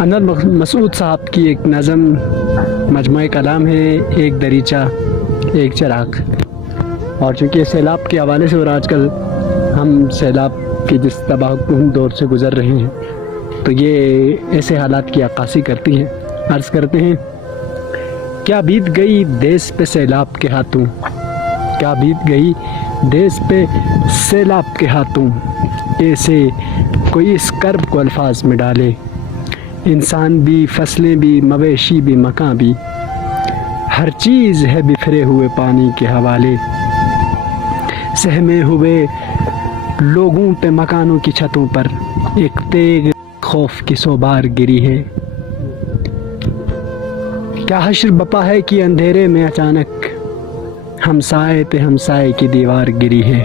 انور مسعود صاحب کی ایک نظم مجموعہ کلام ہے ایک دریچہ ایک چراغ، اور چونکہ سیلاب کے حوالے سے اور آج کل ہم سیلاب کے جس تباہ کن دور سے گزر رہے ہیں تو یہ ایسے حالات کی عکاسی کرتی ہیں۔ عرض کرتے ہیں، کیا بیت گئی دیس پہ سیلاب کے ہاتھوں، کیا بیت گئی دیس پہ سیلاب کے ہاتھوں، ایسے کوئی اس کرب کو الفاظ میں ڈالے، انسان بھی فصلیں بھی مویشی بھی مکان بھی، ہر چیز ہے بکھرے ہوئے پانی کے حوالے، سہمے ہوئے لوگوں پہ مکانوں کی چھتوں پر ایک تیغ خوف کی سوبار گری ہے۔ کیا حشر بپا ہے کہ اندھیرے میں اچانک ہمسائے پہ ہمسائے کی دیوار گری ہے،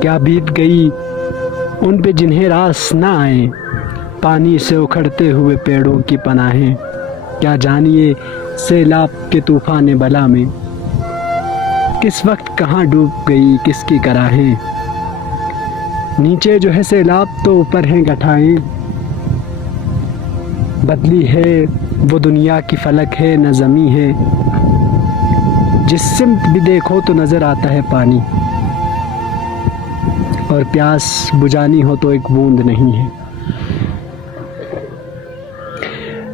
کیا بیت گئی ان پہ جنہیں راس نہ آئے، پانی سے اکھڑتے ہوئے پیڑوں کی پناہیں، کیا جانیے سیلاب کے طوفان بلا میں کس وقت کہاں ڈوب گئی کس کی کراہیں، نیچے جو ہے سیلاب تو اوپر ہیں گٹھائیں، بدلی ہے وہ دنیا کی فلک ہے نہ زمیں ہے، جس سمت بھی دیکھو تو نظر آتا ہے پانی، اور پیاس بجھانی ہو تو ایک بوند نہیں ہے۔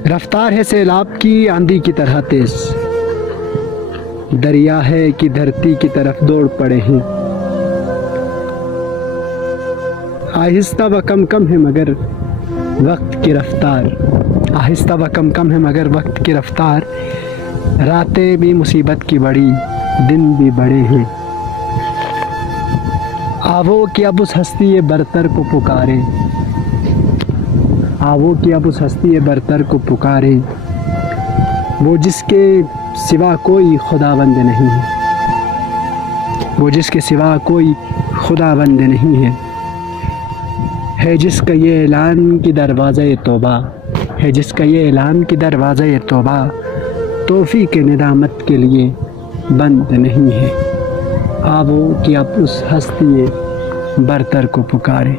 رفتار ہے سیلاب کی آندھی کی طرح تیز، دریا ہے کہ دھرتی کی طرف دوڑ پڑے ہیں، آہستہ و کم کم ہے مگر وقت کی رفتار، آہستہ و کم کم ہے مگر وقت کی رفتار، راتیں بھی مصیبت کی بڑی دن بھی بڑے ہیں، آوو کہ اب اس ہستی برتر کو پکارے، آوو کہ اب اس ہستی برتر کو پکارے، وہ جس کے سوا کوئی خداوند نہیں ہے، وہ جس کے سوا کوئی خداوند نہیں ہے جس کا یہ اعلان کی دروازہ توبہ، ہے جس کا یہ اعلان کی دروازہ توبہ، توفیق ندامت کے لیے بند نہیں ہے، آوو کہ اب اس ہستی برتر کو پکارے۔